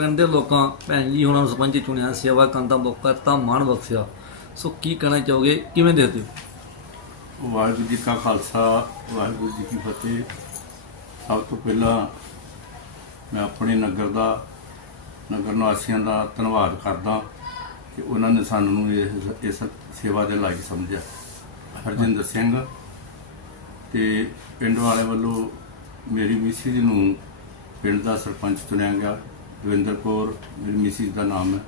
ਪਿੰਡ ਦੇ ਲੋਕਾਂ, ਭੈਣ ਜੀ ਹੁਣਾਂ ਨੂੰ ਸਰਪੰਚ ਚੁਣਿਆ, ਸੇਵਾ ਕਰਨ ਦਾ ਮੌਕਾ ਤਾਂ ਮਾਣ ਬਖਸ਼ਿਆ। ਸੋ ਕੀ ਕਹਿਣਾ ਚਾਹੋਗੇ? ਕਿਵੇਂ ਦੇਖਦੇ ਹੋ? ਵਾਹਿਗੁਰੂ ਜੀ ਕਾ ਖਾਲਸਾ, ਵਾਹਿਗੁਰੂ ਜੀ ਕੀ ਫਤਿਹ। ਸਭ ਤੋਂ ਪਹਿਲਾਂ ਮੈਂ ਆਪਣੇ ਨਗਰ ਦਾ, ਨਗਰ ਨਿਵਾਸੀਆਂ ਦਾ ਧੰਨਵਾਦ ਕਰਦਾ ਕਿ ਉਹਨਾਂ ਨੇ ਸਾਨੂੰ ਇਸ ਇਸ ਸੇਵਾ ਦੇ ਲਾਇਕ ਸਮਝਿਆ। ਹਰਜਿੰਦਰ ਸਿੰਘ ਤੇ ਪਿੰਡ ਵਾਲੇ ਵੱਲੋਂ ਮੇਰੀ ਮਿਸਿਸ ਨੂੰ ਪਿੰਡ ਦਾ ਸਰਪੰਚ ਚੁਣਿਆ ਗਿਆ। ਦਵਿੰਦਰ ਕੌਰ, ਮੇਰੀ ਮਿਸਿਸ ਦਾ ਨਾਮ ਹੈ।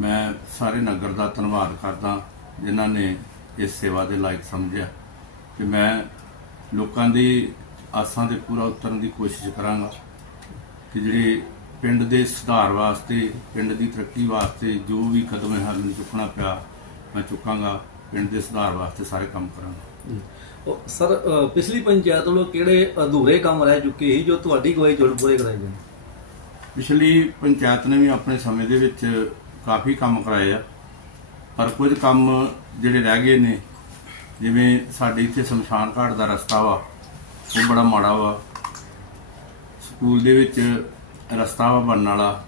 ਮੈਂ ਸਾਰੇ ਨਗਰ ਦਾ ਧੰਨਵਾਦ ਕਰਦਾ ਜਿਨ੍ਹਾਂ ਨੇ ਇਸ ਸੇਵਾ ਦੇ ਲਾਇਕ ਸਮਝਿਆ ਤੇ ਮੈਂ ਲੋਕਾਂ ਦੀ ਆਸਾਂ 'ਤੇ ਪੂਰਾ ਉਤਰਨ ਦੀ ਕੋਸ਼ਿਸ਼ ਕਰਾਂਗਾ ਕਿ ਜਿਹੜੇ ਪਿੰਡ ਦੇ ਸੁਧਾਰ ਵਾਸਤੇ, ਪਿੰਡ ਦੀ ਤਰੱਕੀ ਵਾਸਤੇ ਜੋ ਵੀ ਕਦਮ ਹੈ ਮੈਨੂੰ ਚੁੱਕਣਾ ਪਿਆ, ਮੈਂ ਚੁੱਕਾਂਗਾ, ਪਿੰਡ ਦੇ ਸੁਧਾਰ ਵਾਸਤੇ ਸਾਰੇ ਕੰਮ ਕਰਾਂਗਾ। ਉਹ ਸਰ ਪਿਛਲੀ ਪੰਚਾਇਤ ਵੱਲੋਂ ਕਿਹੜੇ ਅਧੂਰੇ ਕੰਮ ਰਹਿ ਚੁੱਕੇ ਸੀ ਜੋ ਤੁਹਾਡੀ ਗਵਾਹੀ ਚੋਂ ਪੂਰੇ ਕਰਾਏ ਜਾਣ ਪਿਛਲੀ ਪੰਚਾਇਤ ਨੇ ਵੀ ਆਪਣੇ ਸਮੇਂ ਦੇ ਵਿੱਚ ਕਾਫੀ ਕੰਮ ਕਰਾਏ ਆ। ਪਰ ਕੁਝ ਕੰਮ ਜਿਹੜੇ ਰਹਿ ਗਏ ਨੇ, ਜਿਵੇਂ ਸਾਡੇ ਇੱਥੇ ਸ਼ਮਸ਼ਾਨ ਘਾਟ ਦਾ ਰਸਤਾ ਵਾ, ਉਹ ਬੜਾ ਮਾੜਾ ਵਾ। ਸਕੂਲ ਦੇ ਵਿੱਚ ਰਸਤਾ ਵਾ ਬਣਨ ਵਾਲਾ।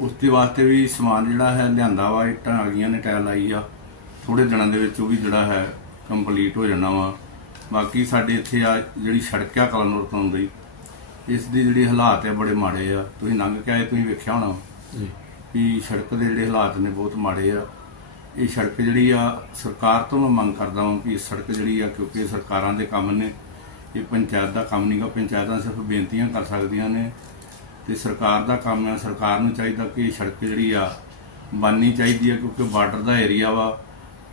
ਉਸ ਦੇ ਵਾਸਤੇ ਵੀ ਸਮਾਨ ਜਿਹੜਾ ਹੈ ਲਿਆਂਦਾ ਵਾ, ਇੱਟਾਂ ਆ ਗਈਆਂ ਨੇ ਟਾਇਲ ਲਾਈ ਆ। ਥੋੜੇ ਦਿਨਾਂ ਦੇ ਵਿੱਚ ਉਹ ਵੀ ਜਿਹੜਾ ਹੈ ਕੰਪਲੀਟ ਹੋ ਜਾਣਾ ਵਾ। ਬਾਕੀ ਸਾਡੇ ਇੱਥੇ ਆ ਜਿਹੜੀ ਸੜਕ ਆ ਕਲਨੌਰ ਤੋਂ ਆਉਂਦੀ। ਇਸ ਦੀ ਜਿਹੜੀ ਹਾਲਾਤ ਹੈ ਬੜੇ ਮਾੜੇ ਆ। ਤੁਸੀਂ ਲੰਘ ਕੇ ਆਏ ਤੁਸੀਂ ਵੇਖਿਆ ਹੋਣਾ ਜੀ। ਵੀ ਸੜਕ ਦੇ ਜਿਹੜੇ ਹਾਲਾਤ ਨੇ ਬਹੁਤ ਮਾੜੇ ਆ। ਇਹ ਸੜਕ ਜਿਹੜੀ ਆ ਸਰਕਾਰ ਤੋਂ ਮੈਂ ਮੰਗ ਕਰਦਾ ਹਾਂ ਵੀ ਇਹ ਸੜਕ ਜਿਹੜੀ ਆ ਕਿਉਂਕਿ ਸਰਕਾਰਾਂ ਦੇ ਕੰਮ ਨੇ ਇਹ ਪੰਚਾਇਤ ਦਾ ਕੰਮ ਨਹੀਂਗਾ ਪੰਚਾਇਤਾਂ ਸਿਰਫ ਬੇਨਤੀਆਂ ਕਰ ਸਕਦੀਆਂ ਨੇ ਤੇ ਸਰਕਾਰ ਦਾ ਕੰਮ ਹੈ ਸਰਕਾਰ ਨੂੰ ਚਾਹੀਦਾ ਕਿ ਇਹ ਸੜਕ ਜਿਹੜੀ ਆ ਬਣਨੀ ਚਾਹੀਦੀ ਆ ਕਿਉਂਕਿ ਬਾਰਡਰ ਦਾ ਏਰੀਆ ਵਾ।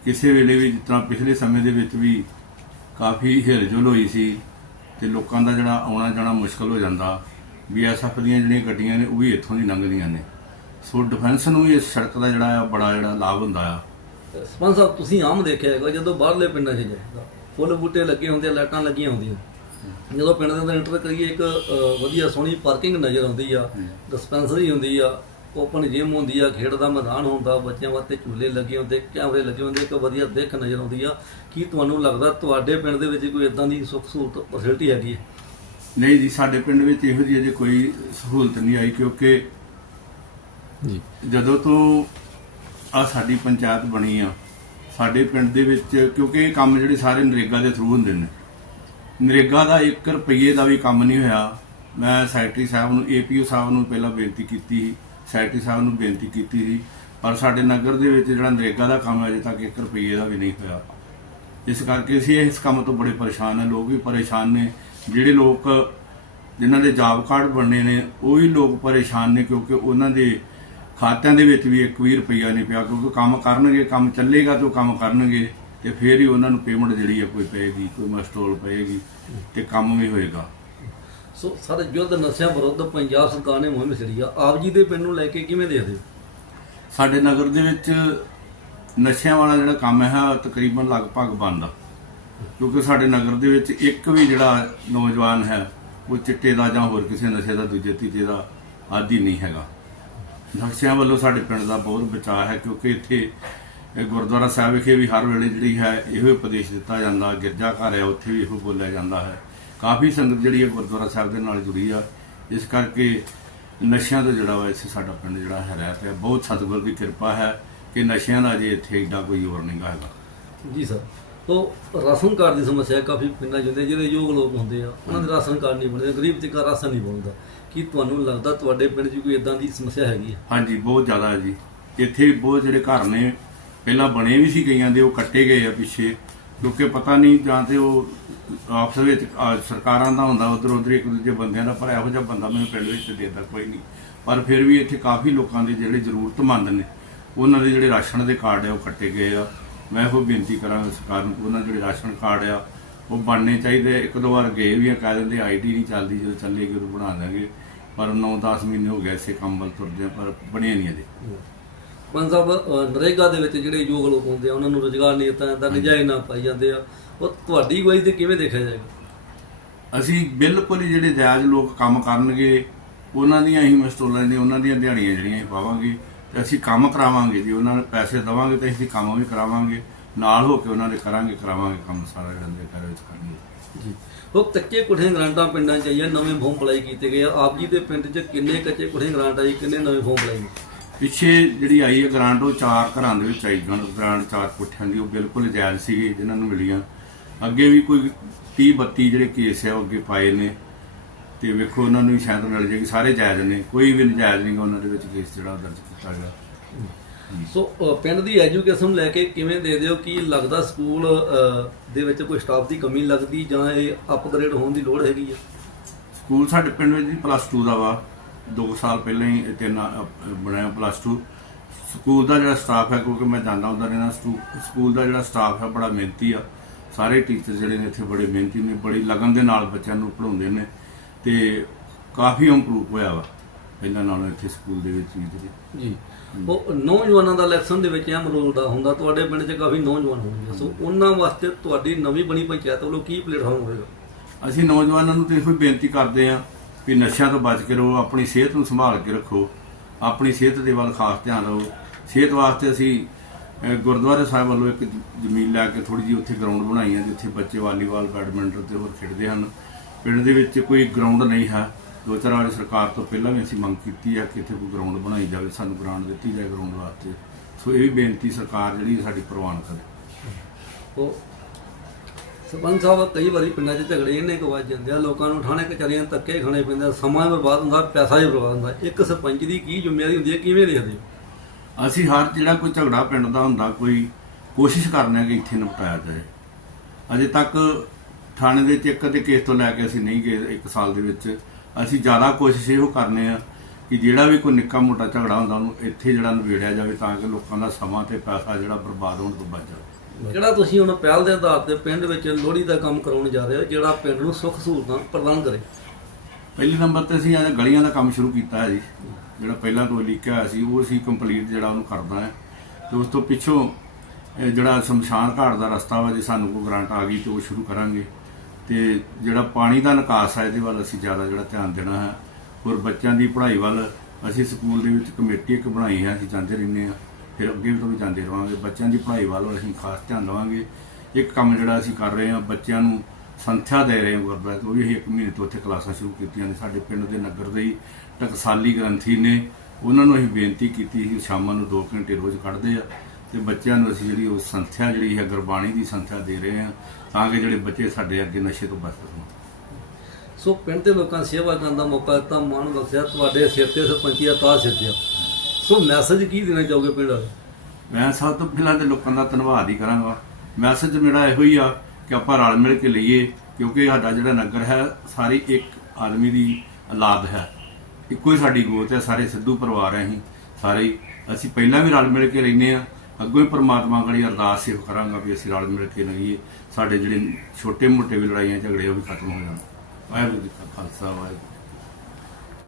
ਕਿਸੇ ਵੇਲੇ ਵੀ ਜਿਸ ਤਰ੍ਹਾਂ ਪਿਛਲੇ ਸਮੇਂ ਦੇ ਵਿੱਚ ਵੀ ਕਾਫੀ ਹਿਲਜੁਲ ਹੋਈ ਸੀ। ਤੇ ਲੋਕਾਂ ਦਾ ਜਿਹੜਾ ਆਉਣਾ ਜਾਣਾ ਮੁਸ਼ਕਲ ਹੋ ਜਾਂਦਾ ਬੀਐਸਐਫ ਦੀਆਂ ਜਿਹੜੀਆਂ ਗੱਡੀਆਂ ਨੇ ਉਹ ਵੀ ਇੱਥੋਂ ਦੀ ਲੰਘਦੀਆਂ ਨੇ। ਸੋ ਡਿਫੈਂਸ ਨੂੰ ਵੀ ਇਸ ਸੜਕ ਦਾ ਜਿਹੜਾ ਆ ਬੜਾ ਜਿਹੜਾ ਲਾਭ ਹੁੰਦਾ ਆ। ਸਰਪੰਚ ਸਾਹਿਬ ਤੁਸੀਂ ਆਮ ਦੇਖਿਆ ਹੈਗਾ ਜਦੋਂ ਬਾਹਰਲੇ ਪਿੰਡਾਂ 'ਚ ਜਾਈਦਾ ਫੁੱਲ ਬੂਟੇ ਲੱਗੇ ਹੁੰਦੇ ਆ, ਲਾਈਟਾਂ ਲੱਗੀਆਂ ਹੁੰਦੀਆਂ। ਜਦੋਂ ਪਿੰਡ ਦੇ ਅੰਦਰ ਐਂਟਰ ਕਰੀਏ ਇੱਕ ਵਧੀਆ ਸੋਹਣੀ ਪਾਰਕਿੰਗ ਨਜ਼ਰ ਆਉਂਦੀ ਆ ਡਿਸਪੈਂਸਰੀ ਹੁੰਦੀ ਆ ਓਪਨ ਜਿਮ ਹੁੰਦੀ ਆ ਖੇਡ ਦਾ ਮੈਦਾਨ ਹੁੰਦਾ ਬੱਚਿਆਂ ਵਾਸਤੇ ਝੂਲੇ ਲੱਗੇ ਹੁੰਦੇ ਕੈਮਰੇ ਲੱਗੇ ਹੁੰਦੇ ਇੱਕ ਵਧੀਆ ਦਿੱਖ ਨਜ਼ਰ ਆਉਂਦੀ ਆ। ਕੀ ਤੁਹਾਨੂੰ ਲੱਗਦਾ ਤੁਹਾਡੇ ਪਿੰਡ ਦੇ ਵਿੱਚ ਕੋਈ ਇਦਾਂ ਦੀ ਸੁੱਖ ਸਹੂਲਤ ਫੈਸਿਲਿਟੀ ਹੈਗੀ ਹੈ? ਨਹੀਂ ਜੀ ਸਾਡੇ ਪਿੰਡ ਵਿੱਚ ਇਹੋ ਜਿਹੀ ਅਜੇ ਕੋਈ ਸਹੂਲਤ ਨਹੀਂ ਆਈ ਕਿਉਂਕਿ ਜੀ। ਜਦੋਂ ਤੋਂ ਆ ਸਾਡੀ ਪੰਚਾਇਤ ਬਣੀ ਆ ਸਾਡੇ ਪਿੰਡ ਦੇ ਵਿੱਚ ਕਿਉਂਕਿ ਇਹ ਕੰਮ ਜਿਹੜੇ ਸਾਰੇ ਨਰੇਗਾ ਦੇ ਥਰੂ ਹੁੰਦੇ ਨੇ। ਨਰੇਗਾ ਦਾ 1 ਰੁਪਏ ਦਾ ਵੀ ਕੰਮ ਨਹੀਂ ਹੋਇਆ। ਮੈਂ ਸੈਕਟਰੀ ਸਾਹਿਬ ਨੂੰ ਏਪੀਓ ਸਾਹਿਬ ਨੂੰ ਪਹਿਲਾਂ ਬੇਨਤੀ ਕੀਤੀ ਸੀ। ਸੈਕਟਰੀ ਸਾਹਿਬ ਨੂੰ ਬੇਨਤੀ ਕੀਤੀ ਸੀ, ਪਰ ਸਾਡੇ ਨਗਰ ਦੇ ਵਿੱਚ ਜਿਹੜਾ ਨਰੇਗਾ ਦਾ ਕੰਮ ਹੈ, ਅਜੇ ਤੱਕ 1 ਰੁਪਏ ਦਾ ਵੀ ਨਹੀਂ ਹੋਇਆ। ਇਸ ਕਰਕੇ ਅਸੀਂ ਇਸ ਕੰਮ ਤੋਂ ਬੜੇ ਪਰੇਸ਼ਾਨ ਹਾਂ। ਲੋਕ ਵੀ ਪਰੇਸ਼ਾਨ ਨੇ। ਜਿਹੜੇ ਲੋਕ, ਜਿਨ੍ਹਾਂ ਦੇ ਜੌਬ ਕਾਰਡ ਬਣਨੇ ਨੇ, ਉਹ ਵੀ ਲੋਕ ਪਰੇਸ਼ਾਨ ਨੇ, ਕਿਉਂਕਿ ਉਹਨਾਂ ਦੇ ਖਾਤਿਆਂ ਦੇ ਵਿੱਚ ਵੀ 1 ਰੁਪਈਆ ਨਹੀਂ ਪਿਆ। ਕਿਉਂਕਿ ਕੰਮ ਕਰਨਗੇ, ਕੰਮ ਚੱਲੇਗਾ ਤਾਂ ਉਹ ਕੰਮ ਕਰਨਗੇ, ਤੇ ਫਿਰ ਹੀ ਉਹਨਾਂ ਨੂੰ ਪੇਮੈਂਟ ਜਿਹੜੀ ਹੈ, ਕੋਈ ਪਏਗੀ, ਕੋਈ ਮਸਟੋਲ ਪਏਗੀ, ਤੇ ਕੰਮ ਵੀ ਹੋਏਗਾ। ਸੋ ਸਾਰੇ ਯੁੱਧ ਨਸ਼ਿਆਂ ਵਿਰੁੱਧ ਪੰਜਾਬ ਸਰਕਾਰ ਨੇ ਮੁਹਿੰਮ ਛੇੜੀ ਆ। ਆਪ ਜੀ ਦੇ ਪਿੰਡ ਨੂੰ ਲੈ ਕੇ ਕਿਵੇਂ ਦੇਖਦੇ ਹੋ? ਸਾਡੇ ਨਗਰ ਦੇ ਵਿੱਚ ਨਸ਼ਿਆਂ ਵਾਲਾ ਜਿਹੜਾ ਕੰਮ ਹੈ ਤਕਰੀਬਨ ਲਗਭਗ ਬੰਦ ਆ। ਕਿਉਂਕਿ ਸਾਡੇ ਨਗਰ ਦੇ ਵਿੱਚ ਇੱਕ ਵੀ ਜਿਹੜਾ ਨੌਜਵਾਨ ਹੈ, ਉਹ ਚਿੱਟੇ ਦਾ ਜਾਂ ਹੋਰ ਕਿਸੇ ਨਸ਼ੇ ਦਾ, ਦੂਜੇ ਤੀਜੇ ਦਾ ਆਦੀ ਨਹੀਂ ਹੈਗਾ। ਨਸ਼ਿਆਂ ਵੱਲੋਂ ਸਾਡੇ ਪਿੰਡ ਦਾ ਬਹੁਤ ਬਚਾਅ ਹੈ, ਕਿਉਂਕਿ ਇੱਥੇ ਗੁਰਦੁਆਰਾ ਸਾਹਿਬ ਵਿਖੇ ਵੀ ਹਰ ਵੇਲੇ ਜਿਹੜੀ ਹੈ, ਇਹੋ ਉਪਦੇਸ਼ ਦਿੱਤਾ ਜਾਂਦਾ। ਗਿਰਜਾ ਘਰ ਹੈ, ਉੱਥੇ ਵੀ ਇਹੋ ਬੋਲਿਆ ਜਾਂਦਾ ਹੈ। ਕਾਫੀ ਸੰਗਤ ਜਿਹੜੀ ਹੈ ਗੁਰਦੁਆਰਾ ਸਾਹਿਬ ਦੇ ਨਾਲ ਜੁੜੀ ਆ। ਇਸ ਕਰਕੇ ਨਸ਼ਿਆਂ ਤੋਂ ਜਿਹੜਾ ਵਾ ਇੱਥੇ ਸਾਡਾ ਪਿੰਡ ਜਿਹੜਾ ਹੈ ਰਹਿ ਪਿਆ ਬਹੁਤ ਸਤਿਗੁਰ ਦੀ ਕਿਰਪਾ ਹੈ ਕਿ ਨਸ਼ਿਆਂ ਦਾ ਅਜੇ ਇੱਥੇ ਏਡਾ ਕੋਈ ਹੋਰ ਨਹੀਂ ਹੈਗਾ। ਜੀ ਸਰ ਤੋ ਰਾਸ਼ਨ ਕਾਰਡ ਦੀ ਸਮੱਸਿਆ ਕਾਫੀ ਪਿੰਡਾਂ ਹੈ ਜਿਹੜੇ ਯੋਗ ਲੋਕ ਹੁੰਦੇ ਆ ਉਹਨਾਂ ਦੇ ਰਾਸ਼ਨ ਕਾਰਡ ਨਹੀਂ ਬਣਦੇ ਗਰੀਬ ਤੇ ਰਾਸ਼ਨ ਨਹੀਂ ਬਣਦਾ। ਕੀ ਤੁਹਾਨੂੰ ਲੱਗਦਾ ਤੁਹਾਡੇ ਪਿੰਡ 'ਚ ਕੋਈ ਇਦਾਂ ਦੀ ਸਮੱਸਿਆ ਹੈਗੀ ਹੈ ਹਾਂਜੀ ਬਹੁਤ ਜ਼ਿਆਦਾ ਹੈ ਜੀ। ਇੱਥੇ ਬਹੁਤ ਜਿਹੜੇ ਘਰ ਨੇ ਪਹਿਲਾਂ ਬਣੇ ਵੀ ਸੀ ਕਈਆਂ ਦੇ ਉਹ ਕੱਟੇ ਗਏ ਆ ਪਿੱਛੇ। ਕਿਉਂਕਿ ਪਤਾ ਨਹੀਂ ਜਾਂ ਤੇ ਉਹ ਆਪਸ ਵਿੱਚ ਅਹ, ਸਰਕਾਰਾਂ ਦਾ ਹੁੰਦਾ ਉਧਰ ਉਧਰ ਇੱਕ ਦੂਜੇ ਬੰਦਿਆਂ ਦਾ ਪਰ ਇਹੋ ਜਿਹਾ ਬੰਦਾ ਮੈਨੂੰ ਪਿੰਡ ਵਿੱਚ ਦੇਦਾ ਕੋਈ ਨਹੀਂ। ਪਰ ਫਿਰ ਵੀ ਇੱਥੇ ਕਾਫੀ ਲੋਕਾਂ ਦੇ ਜਿਹੜੇ ਜ਼ਰੂਰਤਮੰਦ ਨੇ ਉਹਨਾਂ ਦੇ ਜਿਹੜੇ ਰਾਸ਼ਨ ਦੇ ਕਾਰਡ ਆ ਉਹ ਕੱਟੇ ਗਏ ਆ। ਮੈਂ ਇਹੋ ਬੇਨਤੀ ਕਰਾਂਗਾ ਸਰਕਾਰ ਨੂੰ ਕਿ ਉਹਨਾਂ ਦੇ ਜਿਹੜੇ ਰਾਸ਼ਨ ਕਾਰਡ ਆ ਉਹ ਬਣਨੇ ਚਾਹੀਦੇ ਇੱਕ ਦੋ ਵਾਰ ਗਏ ਵੀ ਆ ਕਹਿ ਦਿੰਦੇ ਆਈਡੀ ਨਹੀਂ ਚੱਲਦੀ ਜਦੋਂ ਚੱਲੇਗੀ ਉਦੋਂ ਬਣਾ ਦਾਂਗੇ ਪਰ 9-10 ਮਹੀਨੇ ਹੋ ਗਏ ਇਸੇ ਕੰਮ ਵੱਲ ਤੁਰਦੇ ਆ ਪਰ ਬਣਿਆ ਨਹੀਂ ਅਜੇ। ਪੰਜ ਸਾਹਿਬ ਨਰੇਗਾ ਦੇ ਵਿੱਚ ਜਿਹੜੇ ਯੋਗ ਲੋਕ ਹੁੰਦੇ ਆ ਉਹਨਾਂ ਨੂੰ ਰੋਜ਼ਗਾਰ ਨਹੀਂ ਦਿੱਤਾ ਜਾਂਦਾ ਨਜਾਇਜ਼ ਨਾ ਪਾਈ ਜਾਂਦੇ ਆ। ਉਹ ਤੁਹਾਡੀ ਗਵਾਹੀ ਤੇ ਕਿਵੇਂ ਦੇਖਿਆ ਜਾਏਗਾ? ਅਸੀਂ ਬਿਲਕੁਲ ਹੀ ਜਿਹੜੇ ਜਾਇਜ਼ ਲੋਕ ਕੰਮ ਕਰਨਗੇ ਉਹਨਾਂ ਦੀਆਂ ਹੀ ਮਸਟੋਲਾਂ ਨੇ ਉਹਨਾਂ ਦੀਆਂ ਦਿਹਾੜੀਆਂ ਜਿਹੜੀਆਂ ਅਸੀਂ ਪਾਵਾਂਗੇ ਤੇ ਅਸੀਂ ਕੰਮ ਕਰਾਵਾਂਗੇ ਜੀ ਉਹਨਾਂ ਨੂੰ ਪੈਸੇ ਦੇਵਾਂਗੇ ਤੇ ਅਸੀਂ ਕੰਮ ਵੀ ਕਰਾਵਾਂਗੇ ਨਾਲ ਹੋ ਕੇ ਉਹਨਾਂ ਦੇ ਕਰਾਂਗੇ ਕਰਾਵਾਂਗੇ ਕੰਮ ਸਾਰਾ ਜਿਹੜਾ ਦੇ ਘਰ ਵਿੱਚ ਕਰਾਂਗੇ ਜੀ। ਉਹ ਕੱਚੇ ਕੁਠੇ ਗ੍ਰਾਂਟਾਂ ਪਿੰਡਾਂ ਚ ਆਈਆਂ ਨਵੇਂ ਫਾਰਮ ਅਪਲਾਈ ਕੀਤੇ ਗਏ ਆ। ਆਪ ਜੀ ਦੇ ਪਿੰਡ 'ਚ ਕਿੰਨੇ ਕੱਚੇ ਕੁਠੇ ਗ੍ਰਾਂਟ ਆਈ ਕਿੰਨੇ ਨਵੇਂ ਫਾਰਮ ਅਪਲਾਈ ਪਿੱਛੇ ਜਿਹੜੀ ਆਈ ਹੈ ਗ੍ਰਾਂਟ ਉਹ ਚਾਰ ਘਰਾਂ ਦੇ ਵਿੱਚ ਆਈ ਗ੍ਰਾਂਟ ਗ੍ਰਾਂਟ ਚਾਰ ਪੁੱਠਿਆਂ ਦੀ ਉਹ ਬਿਲਕੁਲ ਜਾਇਜ਼ ਸੀਗੇ ਜਿਨ੍ਹਾਂ ਨੂੰ ਮਿਲੀਆਂ। ਅੱਗੇ ਵੀ ਕੋਈ 30 32 ਜਿਹੜੇ ਕੇਸ ਆ ਉਹ ਅੱਗੇ ਪਾਏ ਨੇ। ਤੇ ਵੇਖੋ ਉਹਨਾਂ ਨੂੰ ਸ਼ਾਇਦ ਮਿਲ ਜਾਏਗੀ ਸਾਰੇ ਜਾਇਜ਼ ਨੇ। ਕੋਈ ਵੀ ਨਜਾਇਜ਼ ਨਹੀਂ ਉਹਨਾਂ ਦੇ ਵਿੱਚ ਕੇਸ ਜਿਹੜਾ ਦਰਜ ਕੀਤਾ ਗਿਆ। ਸੋ ਪਿੰਡ ਦੀ ਐਜੂਕੇਸ਼ਨ ਲੈ ਕੇ ਕਿਵੇਂ ਦੇ ਦਿਓ? ਕੀ ਲੱਗਦਾ ਸਕੂਲ ਦੇ ਵਿੱਚ ਕੋਈ ਸਟਾਫ ਦੀ ਕਮੀ ਲੱਗਦੀ ਜਾਂ ਇਹ ਅਪਗ੍ਰੇਡ ਹੋਣ ਦੀ ਲੋੜ ਹੈਗੀ ਹੈ ਸਕੂਲ ਸਾਡੇ ਪਿੰਡ ਵਿੱਚ ਪਲੱਸ 2 ਦਾ ਵਾ। 2 ਸਾਲ ਪਹਿਲਾਂ ਹੀ ਇਹ ਤਿੰਨ ਅ, ਬਣਿਆ ਪਲੱਸ 2 ਸਕੂਲ ਦਾ ਜਿਹੜਾ ਸਟਾਫ ਹੈ ਕਿਉਂਕਿ ਮੈਂ ਜਾਂਦਾ ਹੁੰਦਾ ਰਹਿਣਾ ਸਕੂ- ਸਕੂਲ ਦਾ ਜਿਹੜਾ ਸਟਾਫ ਹੈ ਬੜਾ ਮਿਹਨਤੀ ਆ। ਸਾਰੇ ਟੀਚਰ ਜਿਹੜੇ ਨੇ ਇੱਥੇ ਬੜੇ ਮਿਹਨਤੀ ਨੇ ਬੜੀ ਲਗਨ ਦੇ ਨਾਲ ਬੱਚਿਆਂ ਨੂੰ ਪੜ੍ਹਾਉਂਦੇ ਨੇ ਤੇ ਕਾਫੀ ਇੰਪਰੂਵ ਹੋਇਆ ਵਾ ਪਹਿਲਾਂ ਨਾਲੋਂ ਇੱਥੇ ਸਕੂਲ ਦੇ ਵਿੱਚ ਵੀ ਜਿਹੜੇ ਜੀ। ਉਹ ਨੌਜਵਾਨਾਂ ਦਾ ਇਲੈਕਸ਼ਨ ਦੇ ਵਿੱਚ ਅਹਿਮ ਰੋਲ ਦਾ ਹੁੰਦਾ ਤੁਹਾਡੇ ਪਿੰਡ 'ਚ ਕਾਫੀ ਨੌਜਵਾਨ ਹੋਣਗੇ। ਸੋ ਉਹਨਾਂ ਵਾਸਤੇ ਤੁਹਾਡੀ ਨਵੀਂ ਬਣੀ ਪੰਚਾਇਤ ਵੱਲੋਂ ਕੀ ਪਲੇਟਫਾਰਮ ਹੋਵੇਗਾ? ਅਸੀਂ ਨੌਜਵਾਨਾਂ ਨੂੰ ਤੇ ਇਹੋ ਹੀ ਬੇਨਤੀ ਕਰਦੇ ਹਾਂ ਵੀ ਨਸ਼ਿਆਂ ਤੋਂ ਬਚ ਕੇ ਰਹੋ ਆਪਣੀ ਸਿਹਤ ਨੂੰ ਸੰਭਾਲ ਕੇ ਰੱਖੋ ਆਪਣੀ ਸਿਹਤ ਦੇ ਵੱਲ ਖਾਸ ਧਿਆਨ ਦਿਓ। ਸਿਹਤ ਵਾਸਤੇ ਅਸੀਂ ਅਹ, ਗੁਰਦੁਆਰੇ ਸਾਹਿਬ ਵੱਲੋਂ ਇੱਕ ਜ਼ਮੀਨ ਲੈ ਕੇ ਥੋੜੀ ਜਿਹੀ ਉੱਥੇ ਗਰਾਊਂਡ ਬਣਾਈ ਹੈ ਜਿੱਥੇ ਬੱਚੇ ਵਾਲੀਬਾਲ ਬੈਡਮਿੰਟਨ ਤੇ ਹੋਰ ਖੇਡਦੇ ਹਨ। ਪਿੰਡ ਦੇ ਵਿੱਚ ਕੋਈ ਗਰਾਊਂਡ ਨਹੀਂ ਹੈ। ਦੋ ਚਾਰ ਵਾਰੀ ਸਰਕਾਰ ਤੋਂ ਪਹਿਲਾਂ ਵੀ ਅਸੀਂ ਮੰਗ ਕੀਤੀ ਹੈ ਕਿ ਇੱਥੇ ਕੋਈ ਗਰਾਊਂਡ ਬਣਾਈ ਜਾਵੇ ਸਾਨੂੰ ਗ੍ਰਾਂਟ ਦਿੱਤੀ ਜਾਏ ਗਰਾਊਂਡ ਵਾਸਤੇ। ਸੋ ਇਹ ਵੀ ਬੇਨਤੀ ਸਰਕਾਰ ਜਿਹੜੀ ਸਾਡੀ ਪ੍ਰਵਾਨ ਕਰੇ। ਉਹ ਸਰਪੰਚ ਸਾਹਿਬ ਕਈ ਵਾਰੀ ਪਿੰਡਾਂ 'ਚ ਝਗੜੇ ਇੰਨੇ ਕੁ ਵੱਜ ਜਾਂਦੇ ਆ ਲੋਕਾਂ ਨੂੰ ਥਾਣੇ ਕਚਾਰੀਆਂ ਧੱਕੇ ਖਾਣੇ ਪੈਂਦੇ ਆ, ਸਮਾਂ ਵੀ ਬਰਬਾਦ ਹੁੰਦਾ ਪੈਸਾ ਵੀ ਬਰਬਾਦ ਹੁੰਦਾ। ਇੱਕ ਸਰਪੰਚ ਦੀ ਕੀ ਜ਼ਿੰਮੇਵਾਰੀ ਹੁੰਦੀ ਹੈ ਕਿਵੇਂ ਦੇਖਦੇ ਹੋ? ਅਸੀਂ ਹਰ ਜਿਹੜਾ ਕੋਈ ਝਗੜਾ ਪਿੰਡ ਦਾ ਹੁੰਦਾ ਕੋਈ ਕੋਸ਼ਿਸ਼ ਕਰਨੇ ਆ ਕਿ ਇੱਥੇ ਨਿਪਟਾਇਆ ਜਾਏ। ਅਜੇ ਤੱਕ ਥਾਣੇ ਦੇ ਵਿੱਚ ਇੱਕ ਦੇ ਕੇਸ ਤੋਂ ਲੈ ਕੇ ਅਸੀਂ ਨਹੀਂ ਗਏ ਇੱਕ ਸਾਲ ਦੇ ਵਿੱਚ। ਅਸੀਂ ਜ਼ਿਆਦਾ ਕੋਸ਼ਿਸ਼ ਇਹੋ ਕਰਨੇ ਆ ਕਿ ਜਿਹੜਾ ਵੀ ਕੋਈ ਨਿੱਕਾ ਮੋਟਾ ਝਗੜਾ ਹੁੰਦਾ ਉਹਨੂੰ ਇੱਥੇ ਜਿਹੜਾ ਨਿਬੇੜਿਆ ਜਾਵੇ ਤਾਂ ਕਿ ਲੋਕਾਂ ਦਾ ਸਮਾਂ ਤੇ ਪੈਸਾ ਜਿਹੜਾ ਬਰਬਾਦ ਹੋਣ ਤੋਂ ਬਚ ਜਾਵੇ। ਜਿਹੜਾ ਤੁਸੀਂ ਹੁਣ ਪਹਿਲ ਦੇ ਆਧਾਰ ਤੇ ਪਿੰਡ ਵਿੱਚ ਲੋਹੜੀ ਦਾ ਕੰਮ ਕਰਾਉਣ ਜਾ ਰਹੇ ਹੋ, ਜਿਹੜਾ ਪਿੰਡ ਨੂੰ ਸੁੱਖ ਸਹੂਲਤਾਂ ਪ੍ਰਦਾਨ ਕਰੇ। ਪਹਿਲੇ ਨੰਬਰ ਤੇ ਅਸੀਂ ਅੱਜ ਗਲੀਆਂ ਦਾ ਕੰਮ ਸ਼ੁਰੂ ਕੀਤਾ ਹੈ ਜੀ। ਜਿਹੜਾ ਪਹਿਲਾਂ ਤੋਂ ਲੀਕਿਆ ਹੋਇਆ ਸੀ, ਉਹ ਅਸੀਂ ਕੰਪਲੀਟ ਜਿਹੜਾ ਉਹਨੂੰ ਕਰਦਾ ਹੈ। ਤੇ ਉਸ ਤੋਂ ਪਿੱਛੋਂ ਜਿਹੜਾ ਸ਼ਮਸ਼ਾਨ ਘਾਟ ਦਾ ਰਸਤਾ ਵਾ ਜੇ ਸਾਨੂੰ ਕੋਈ ਗ੍ਰਾਂਟ ਆ ਗਈ ਤੇ ਉਹ ਸ਼ੁਰੂ ਕਰਾਂਗੇ। ਤੇ ਜਿਹੜਾ ਪਾਣੀ ਦਾ ਨਿਕਾਸ ਹੈ ਇਹਦੇ ਵੱਲ ਅਸੀਂ ਜ਼ਿਆਦਾ ਜਿਹੜਾ ਧਿਆਨ ਦੇਣਾ ਹੈ। ਔਰ ਬੱਚਿਆਂ ਦੀ ਪੜ੍ਹਾਈ ਵੱਲ ਅਸੀਂ ਸਕੂਲ ਦੇ ਵਿੱਚ ਕਮੇਟੀ ਇੱਕ ਬਣਾਈ ਹੈ, ਅਸੀਂ ਜਾਂਦੇ ਰਹਿੰਦੇ ਹਾਂ। ਫਿਰ ਅੱਗੇ ਤੋਂ ਵੀ ਜਾਂਦੇ ਰਹਾਂਗੇ ਬੱਚਿਆਂ ਦੀ ਪੜ੍ਹਾਈ ਵੱਲ ਅਸੀਂ ਖਾਸ ਧਿਆਨ ਦੇਵਾਂਗੇ। ਇੱਕ ਕੰਮ ਜਿਹੜਾ ਅਸੀਂ ਕਰ ਰਹੇ ਹਾਂ, ਬੱਚਿਆਂ ਨੂੰ ਸੰਥਿਆ ਦੇ ਰਹੇ ਹਾਂ ਗੁਰਦੁਆਰੇ ਤੋਂ, ਉਹ ਵੀ ਅਸੀਂ ਇੱਕ ਮਹੀਨੇ ਤੋਂ ਉੱਥੇ ਕਲਾਸਾਂ ਸ਼ੁਰੂ ਕੀਤੀਆਂ ਨੇ। ਸਾਡੇ ਪਿੰਡ ਦੇ ਨਗਰ ਦੇ ਹੀ ਟਕਸਾਲੀ ਗ੍ਰੰਥੀ ਨੇ, ਉਹਨਾਂ ਨੂੰ ਅਸੀਂ ਬੇਨਤੀ ਕੀਤੀ ਸੀ, ਸ਼ਾਮਾਂ ਨੂੰ 2 ਘੰਟੇ ਰੋਜ਼ ਕੱਢਦੇ ਆ ਤੇ ਬੱਚਿਆਂ ਨੂੰ ਅਸੀਂ ਜਿਹੜੀ ਉਹ ਸੰਥਿਆ ਜਿਹੜੀ ਹੈ, ਗੁਰਬਾਣੀ ਦੀ ਸੰਥਿਆ ਦੇ ਰਹੇ ਹਾਂ, ਤਾਂ ਕਿ ਜਿਹੜੇ ਬੱਚੇ ਸਾਡੇ ਅੱਗੇ ਨਸ਼ੇ ਤੋਂ ਬਚ ਸਕਣ ਸੋ ਪਿੰਡ ਦੇ ਲੋਕਾਂ ਸੇਵਾ ਕਰਨ ਦਾ ਮੌਕਾ ਦਿੱਤਾ। ਮਾਣ ਬਖਸ਼ਿਆ ਤੁਹਾਡੇ ਸਿਰ ਤੇ, ਸਰਪੰਚੀ ਦਾ ਤਾਜ ਸਿਰ ਤੇ ਸੋ ਮੈਸੇਜ ਕੀ ਦੇਣਾ ਚਾਹੋਗੇ ਪਿੰਡ ਵਾਲੇ? ਮੈਂ ਸਭ ਤੋਂ ਪਹਿਲਾਂ ਤੇ ਲੋਕਾਂ ਦਾ ਧੰਨਵਾਦ ਹੀ ਕਰਾਂਗਾ। ਮੈਸੇਜ ਮੇਰਾ ਇਹੋ ਹੀ ਆ ਕਿ ਆਪਾਂ ਰਲ ਮਿਲ ਕੇ ਲਈਏ, ਕਿਉਂਕਿ ਸਾਡਾ ਜਿਹੜਾ ਨਗਰ ਹੈ, ਸਾਰੀ ਇੱਕ ਆਦਮੀ ਦੀ ਔਲਾਦ ਹੈ। ਇੱਕੋ ਹੀ ਸਾਡੀ ਗੋਤ ਹੈ, ਸਾਰੇ ਸਿੱਧੂ ਪਰਿਵਾਰ ਹੈ ਅਸੀਂ, ਸਾਰੇ ਹੀ। ਅਸੀਂ ਪਹਿਲਾਂ ਵੀ ਰਲ ਮਿਲ ਕੇ ਰਹਿੰਦੇ ਆ ਅੱਗੋਂ ਹੀ ਪਰਮਾਤਮਾ ਕੋਲ ਅਰਦਾਸ ਇਹੋ ਕਰਾਂਗਾ ਵੀ ਅਸੀਂ ਰਲ ਮਿਲ ਕੇ ਰਹੀਏ। ਸਾਡੇ ਜਿਹੜੇ ਛੋਟੇ ਮੋਟੇ ਵੀ ਲੜਾਈਆਂ, ਝਗੜੇ ਉਹ ਵੀ ਖਤਮ ਹੋ ਜਾਣ। ਵਾਹਿਗੁਰੂ ਜੀ ਕਾ ਖਾਲਸਾ, ਵਾਹਿਗੁਰੂ